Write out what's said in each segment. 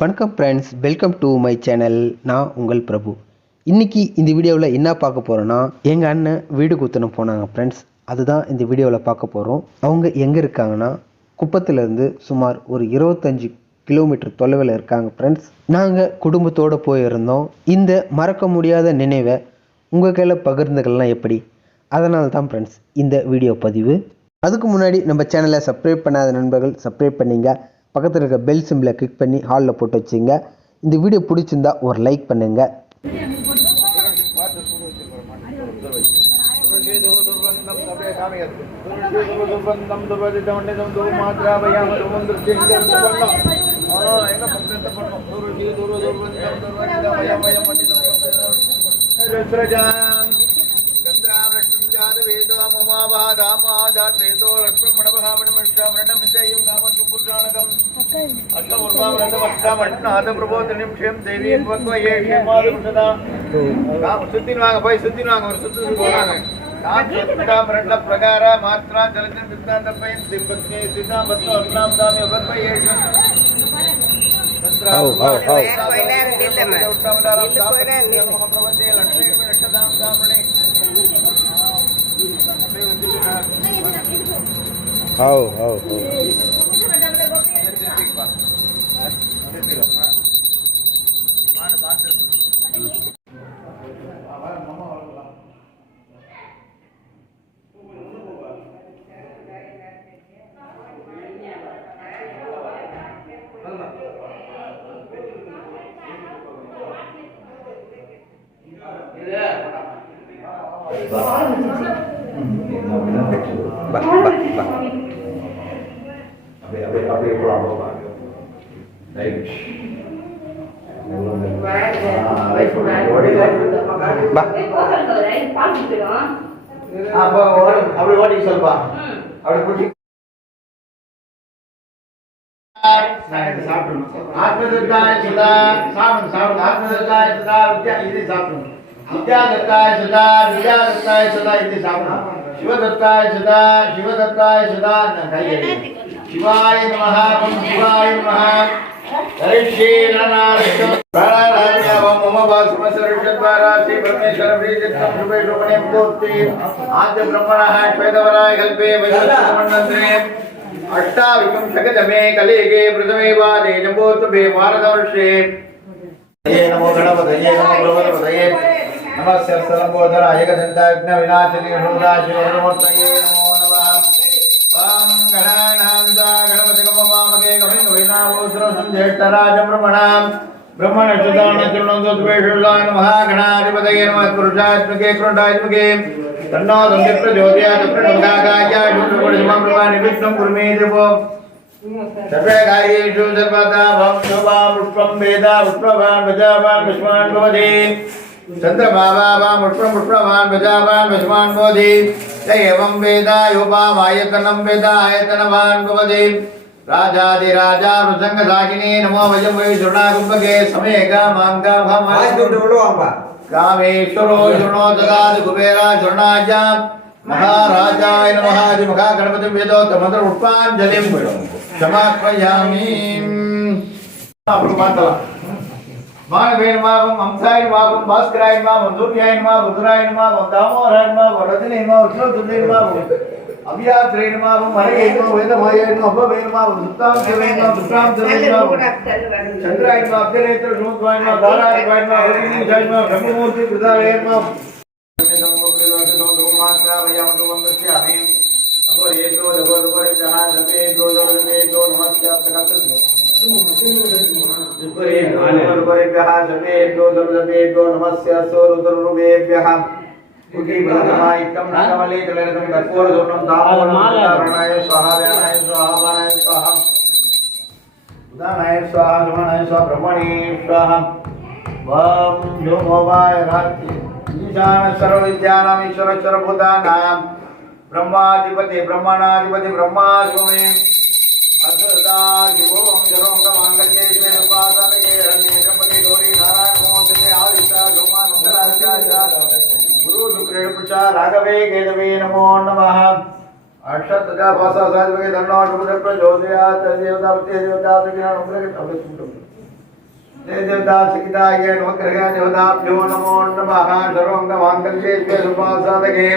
வணக்கம் friends, welcome to my channel. நான் உங்கள் பிரபு. இன்றைக்கி இந்த வீடியோவில் என்ன பார்க்க போகிறோன்னா, எங்கள் அண்ணன் வீடு குத்தணும் போனாங்க ஃப்ரெண்ட்ஸ். அதுதான் இந்த வீடியோவில் பார்க்க போகிறோம். அவங்க எங்கே இருக்காங்கன்னா, குப்பத்திலேருந்து சுமார் ஒரு 25 கிலோமீட்டர் தொலைவில் இருக்காங்க ஃப்ரெண்ட்ஸ். நாங்கள் குடும்பத்தோடு போயிருந்தோம். இந்த மறக்க முடியாத நினைவை உங்கள் கையில் பகிர்ந்துக்கலாம் எப்படி? அதனால தான் ஃப்ரெண்ட்ஸ் இந்த வீடியோ பதிவு. அதுக்கு முன்னாடி நம்ம சேனலை சப்ஸ்கிரைப் பண்ணாத நண்பர்கள் சப்ஸ்கிரைப் பண்ணிங்க. பக்கத்தில் இருக்க பெல் சிம்பிளை கிளிக் பண்ணி ஹாலில் போட்டு வச்சுங்க. இந்த வீடியோ பிடிச்சிருந்தா ஒரு லைக் பண்ணுங்க. प्रकार मात्रा जलचन विद्यान्तपै दिव्यज्ञे सिद्धामत्व अग्नामदामे वर्पयेषु आत्मदत्ताय सदा आत्मदत्ताय सदा विद्यादत्ताय सदा विद्यादत्ताय सदा शिवदत्ताय सदा शिवाय नमः शिवाय नमः हरिश्री नारायण प्राणायाम मम वासुमसर्षद्वारा श्री परमेश्वर प्रीतित्वं शुभे शोभने मूर्ति आद्य ब्रह्मणः श्वेतवराय कल्पे वैवस्वतमन्वन्तरे अष्टाविंशतितमे कलियुगे प्रथमे वादे जम्बोत्सवे भारतवर्षे नमो गणपतये नमो प्रभुपतये नमः सर्वलंबोदराय एकदन्ताय विघ्नविनाशिने शूद्राशिवमूर्तये नमो नमः ओम गणानां गणपतिगमवामके गविनावोसरसंज्येष्ठराज ब्रह्मणशुदानचरणोद्वेषुलाय महागणाधिपतये नमः पुरुषात्मके कृष्णात्मके तन्नो दन्ति प्रचोदयात् प्रणोदागाय शुभगुणसमं प्रभानि विष्णुं कुर्मे देवो सर्वे कार्येषु सर्वदा भक्त्वा पुष्पं वेदा पुष्पवान् भजावान् पुष्पान् भवति चन्द्रभावा पुष्पवान् भजावान् पुष्पान् भवति य एवं वेदा योपामायतनं वेदा आयतनवान् भवति राजाधिराजा वृषङ्गसाकिनी नमो वयं वै शृणाकुम्भके समेका माङ्गा कामेश्वरो शृणो ददाति कुबेरा शरणाय महाराजाय नमः महागणपतिं वेदोत्तमन्त्र पुष्पाञ्जलिं समर्पयामि मानवे नमः हंसाय नमः भास्कराय नमः सूर्याय नमः रुद्राय नमः दामोदराय नमः वरदने नमः उत्सवदुर्गे नमः अभियात्रे नमः हरे नमः वेदमाय नमः अभवे नमः सुत्तां देवे नमः सुत्रां देवे नमः चंद्राय नमः अब्जनेत्र शोभवाय नमः दाराय नमः हरिनिजाय नमः ब्रह्ममूर्ति कृताय नमः मात्रा वयं तुमंगस्यामि अगो येतो जगोदपरि जहां जपे दो नमस्कार तकत विपरे नमस्परि जहां जपे दो नमस्कार सोरुतरुभ्यः कुटी बलमायिकं नागवली तलेरं कर्पूर दोनं दामोदराय स्वाहा व्यानाय स्वाहा वाणाय स्वाहा उदानाय स्वाहा जमानाय स्वाहा ब्रह्मणे स्वाहा वं जोमोवाय रात्रि ईशान सर्व विद्यानां ईश्वर सर्वभूतानां ब्रह्माधिपति ब्रह्मणाधिपति ब्रह्मा शिवमे अद्भुता शिवों जरों का मांगल्ये में उपासने रण्ये ब्रह्मके गौरी नारायण मोहते आदित्य गोमान मंगलाचार्य गुरु शुक्रेण प्रचार राघवे केतवे नमो नमः अक्षतजा भाषा साधवे धन्नो शुभदे प्रचोदयात् देवता प्रत्यय देवता विज्ञान उग्र के जय देवता सकिताय नवग्रह देवताभ्यो नमो नमः सर्वंगमांगल्ये सुपासादके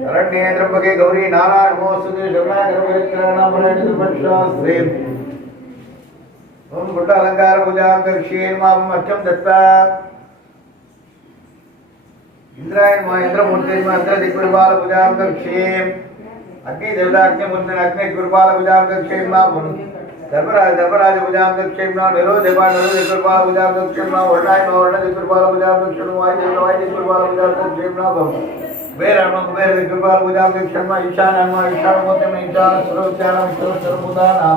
शरण्ये त्र्यंबके गौरी नारायण नमोस्तुते शरणागतपरित्राणापरायणपक्षास्त्रे ओम गुड्ड अलंकार पूजां करिष्ये मां मच्चं दत्ता इंद्राय इंद्रमूर्ति मंत्र दिक्पाल पूजां करिष्ये अग्नि देवता अग्निमूर्ति अग्नि दिक्पाल पूजां करिष्ये मां धर्मराज पूजां करिष्ये मां निरोधपाल दिक्पाल पूजां करिष्ये मां वर्णाय वर्ण दिक्पाल पूजां करिष्ये मां वाय दिक्पाल पूजां करिष्ये मां कुबेर दिक्पाल पूजां करिष्ये मां ईशानमूर्ति ईशान सर्वोच्चारणं सर्वभूतानां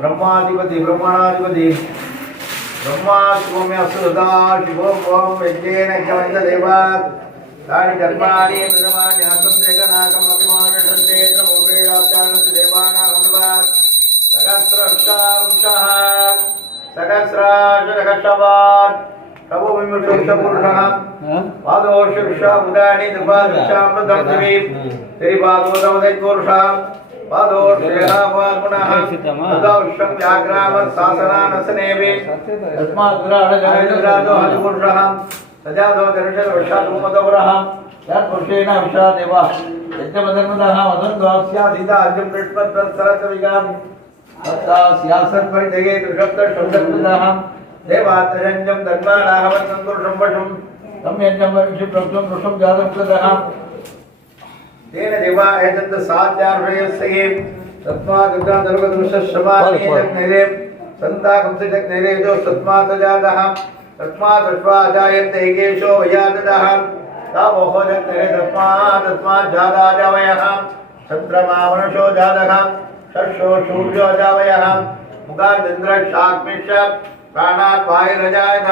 ब्रह्माधिपति ब्रह्मणाधिपति ब्रह्मा शिवोम्य सुरदा शिवो ओम यज्ञेन यज्ञवन्त देवा तानि कर्माणि प्रथमानि असंदेगनाकम् अभिमानशन्ते त्रमुपेदाचारणस्य देवानागमनवान् सहस्रवर्षः सहस्राशनकशवान् प्रभो विमुक्तपुरुषः पादोषुषा उदानि त्रिपादशामृतं दिवीं त्रिपादोदवदैपुरुषः पादोषयः पुनः तदौषं व्याघ्रामत् शासनानसनेवि तस्मात् विराजो हरिपुरुषः सजातो दर्शनवर्षात्मदवरः तत्पुरुषेण विश्वादेवा यज्ञमधर्मदः वदन्त्वास्याधीता अर्जुन कृष्णत्वत्सरसविगां तत्तास्यासत्परिधये त्रिशब्दशब्दकृतः देवात्तजन्यं धर्माणाहवत्तं पुरुषं वशं तं यज्ञं वरिषि प्रभुं पुरुषं जातं कृतः तेन देवा एतत् साध्यार्षयस्य तस्मात् दुर्गदर्शशमानेजग्निरे सन्ताकंसजग्निरेजो तस्मात् जातः तस्मात् अश्वाजायन्ते एकेशो वयादतः तावोहो जग्निरे तस्मात् जाताजावयः चन्द्रमा मनुषो जातः षष्ठो सूर्यो जावयः मुखादिन्द्रशाग्निश्च प्राणात् वायुरजायत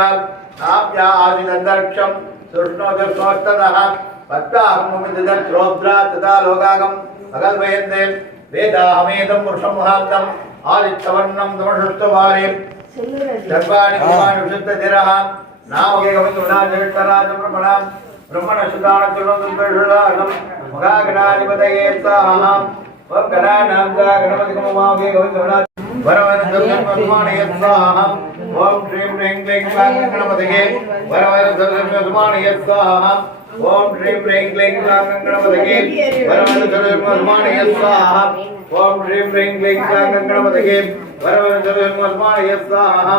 आप्या आदिदन्तरिक्षं सुष्णोजस्वस्ततः पत्ताहमुद्रा तथा लोकागम् अकल्पयन्ते वेदाहमेदं पुरुषं महान्तम् आदित्यवर्णं तमशुष्टवारे सर्वाणि कुमानि विशुद्धधिरः नामकेकमिन्दुनाजविष्टराजब्रह्मणां ब्रह्मणशुद्धानचुर्णदुर्गेषुदानं मगागणाधिपतये स्वाहा वक्कराणां गणपतिकमुमाकेकमिन्दुना वरवरदर्शनमस्माणि स्वाहा ओम श्रीं ह्रीं क्लीं क्लां गणपतये वरवरदर्शनमस्माणि स्वाहा ओम श्रीं ह्रीं क्लीं क्लां गणपतये वरवरदर्शनमस्माणि स्वाहा ओम श्रीं ह्रीं क्लीं क्लां गणपतये वरवरदर्शनमस्माणि स्वाहा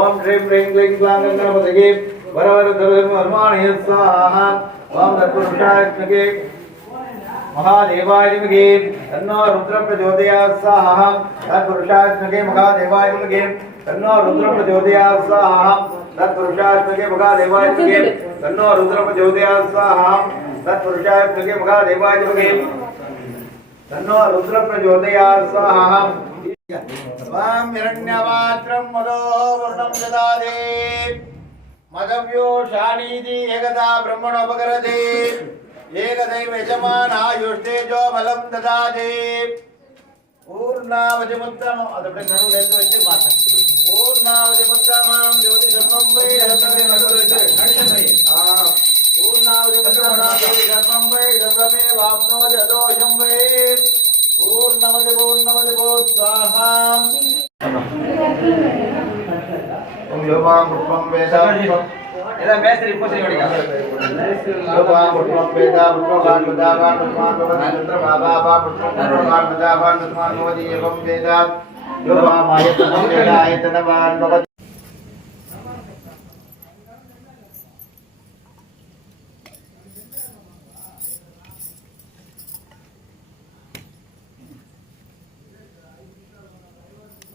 ओम श्रीं ह्रीं क्लीं क्लां गणपतये वरवरदर्शनमस्माणि स्वाहा ओम तत्पुरुषाय विद्महे महादेवाय विद्महे तन्नो रुद्रः प्रचोदयात् स्वाहा तत्पुरुषाय विद्महे महादेवाय विद्महे तन्नो रुद्रः प्रचोदयात् स्वाहा तत्पुरुषाय विद्महे महादेवाय विद्महे तन्नो रुद्रः प्रचोदयात् स्वाहा तत्पुरुषाय विद्महे महादेवाय विद्महे तन्नो रुद्रः प्रचोदयात् स्वाहा स्वां हिरण्यवात्रं मदो वर्णं ददाति मदव्यो शानीति एकदा ब्रह्मणोपकरति एकदैव यजमानायुष्टेजो बलं ददाति पूर्णावधिमुत्तमम् अदपडे नडुवुल एत्तु वेच्चु माता पूर्णावधिमुत्तमं ज्योतिषं वै नडुवुल नडिसमै पूर्णावधिमुत्तमं ज्योतिषं वै सर्वमे वाप्नोति अदोषं वै पूर्णवधि स्वाहा ओम योगा पुष्पं वेदा इदा मेस्त्री पूछे योडिका योगा पुष्पं वेदा पुष्पवान बदावान पुष्पान भवति चंद्रमा पुष्पवान बदावान पुष्पान भवति एवं वेदा योगा मायतनं वेदा आयतनवान भवति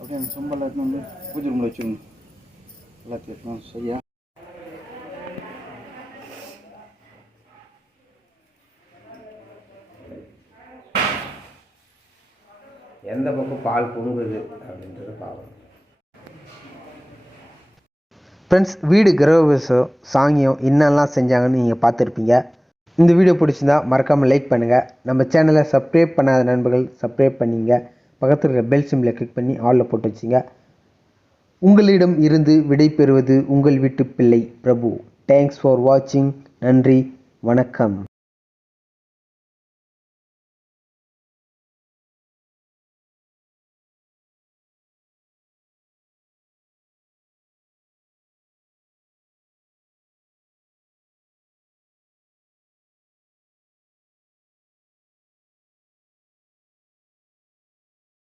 ஓகே சொம்பல் வந்து பூஜை ரூமில் வச்சுருங்க எல்லாத்தையும் சரியா எந்த பக்கம் பால் பொங்குது அப்படின்றத பார்க்கணும். ஃப்ரெண்ட்ஸ், வீடு கிரகபிரவேசம் சாங்கியம் என்னெல்லாம் செஞ்சாங்கன்னு நீங்கள் பார்த்துருப்பீங்க. இந்த வீடியோ பிடிச்சிருந்தா மறக்காமல் லைக் பண்ணுங்கள். நம்ம சேனலை சப்ஸ்கிரைப் பண்ணாத நண்பர்கள் சப்ஸ்கிரைப் பண்ணிங்க. பக்கத்தில் இருக்கிற பெல் சிம்பிளை கிளிக் பண்ணி ஆலில் போட்டு வச்சுங்க. உங்களிடம் இருந்து விடை பெறுவது உங்கள் வீட்டு பிள்ளை பிரபு. தேங்க்ஸ் ஃபார் வாட்சிங். நன்றி, வணக்கம்.